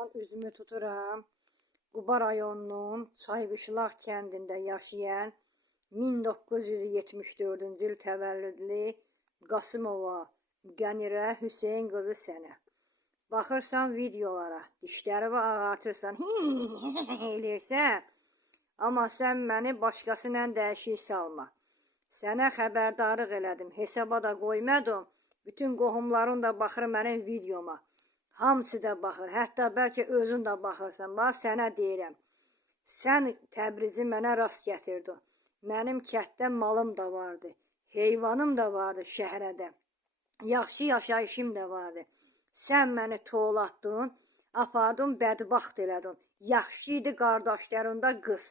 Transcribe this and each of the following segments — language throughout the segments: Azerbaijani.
zaman üzümü tuturam. Quba rayonunun Çayqışlaq kəndində yaşayan 1974-cü il təvəllüdlü Qasımova Qənirə Hüseyn qızı sənə. Baxırsan videolara, dişləri və ağartırsan, eləyirsən. Amma sən məni başqasıyla dəyişik salma. Sənə xəbərdarlıq elədim, hesaba da qoymadım. Bütün qohumların da baxır mənim videoma. Hamısı da baxır, hətta bəlkə özün də baxırsan. Bax, sənə deyirəm, sən Təbrizi mənə rast gətirdin. Mənim kətdə malım da vardı, heyvanım da vardı şəhərədə. Yaxşı yaşayışım da vardı. Sən məni toğlatdın, apardın, bədbaxt elədin. Yaxşı idi qardaşlarında qız,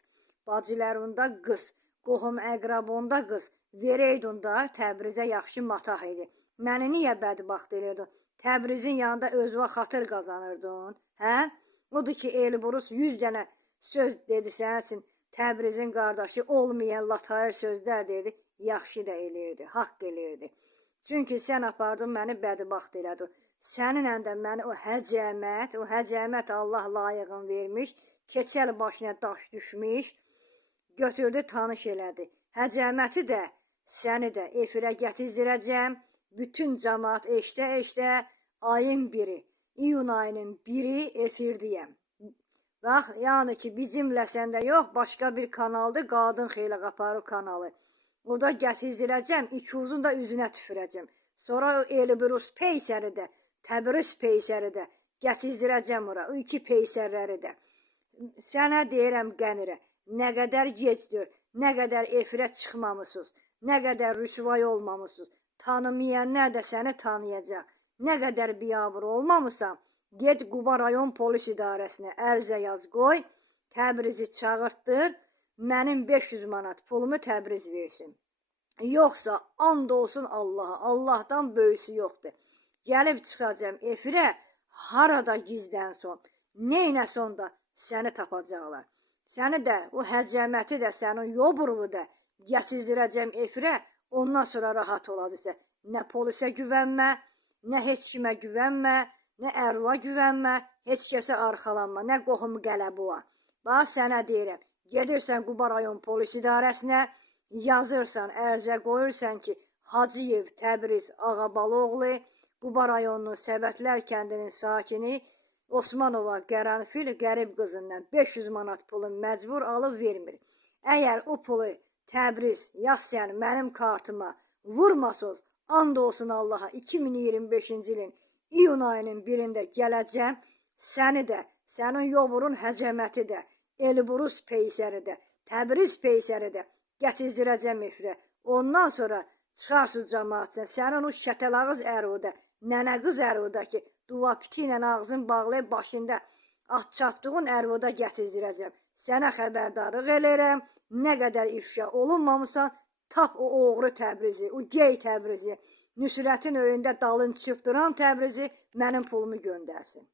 bacılarında qız, qohum əqrabında qız. Vereydin da Təbrizə yaxşı matah idi. Məni niyə bədbaxt elədin? Təbrizin yanında özünə xatır qazanırdın, hə? Odur ki, Elburus 100 dənə söz dedi sənin üçün, Təbrizin qardaşı olmayan latayır sözlər derdi, yaxşı da eləyirdi, haqq eləyirdi. Çünki sən apardın, məni bədbaxt elədin. Səninlə də məni o həcəmət Allah layığın vermiş, keçəl başına daş düşmüş, götürdü, tanış elədi. Həcəməti də, səni də efirə gətizdirəcəm. Bütün cəmaat eşdə, ayın biri, iyun ayının biri efirdiyəm. Bax, yəni ki, bizimlə səndə yox, başqa bir kanaldır, Qadın Xeyli Qaparı kanalı. Orada gətizdirəcəm, ikizun da üzünə tüfürəcəm. Sonra o Elburus peysəri də, Təbriz peysəri də gətizdirəcəm ora, o iki peysərləri də. Sənə deyirəm Qənirə, nə qədər gecdir, nə qədər efirə çıxmamısınız, nə qədər rüsvay olmamısınız. Tanımayanlar da səni tanıyacaq. Nə qədər biabır olmamısan, get Quba rayon polis idarəsinə ərizə yaz qoy, Təbrizi çağırtdır, mənim 500 manat pulumu Təbriz versin. Yoxsa and olsun Allaha, Allahdan böyüsü yoxdur. Gəlib çıxacam efirə, harada gizlənsən, neynəsən da səni tapacaqlar. Səni də, o həcəməti də, sənin yoburunu da gətizdirəcəm efirə, ondan sonra rahat oladırsa. Nə polisə güvənmə, nə heç kimə güvənmə, nə ərva güvənmə, heç kəsə arxalanma, nə qohum qələbuğa. Bax, sənə deyirəm, gedirsən Quba rayon polis idarəsinə, yazırsan, ərizə qoyursan ki, Hacıyev Təbriz Ağabaloğlu, Quba rayonunun Səbətlər kəndinin sakini Osmanova Qəranfil qərib qızından 500 manat pulun məcbur alıb vermir. Əgər o pulu Təbriz, yaz sən mənim kartıma vurmasınız, and olsun Allaha, 2025-ci ilin iyun ayının birində gələcəm, səni də, sənin yoburun həcəməti də, Elburus peysəri də, Təbriz peysəri də gətizdirəcəm efirə. Ondan sonra çıxarsız cəmaatçən, sənin o şətəlağız ərudə, nənə qız ərudə ki, duva piti ilə ağzın bağlayıb başında at çapdığın ərudə gətizdirəcəm. Sənə xəbərdarlıq eləyirəm, nə qədər ifşa olunmamısan, tap o oğru Təbrizi, o gey Təbrizi, Nüsrətin öyündə dalın çıxdıran Təbrizi mənim pulumu göndərsin.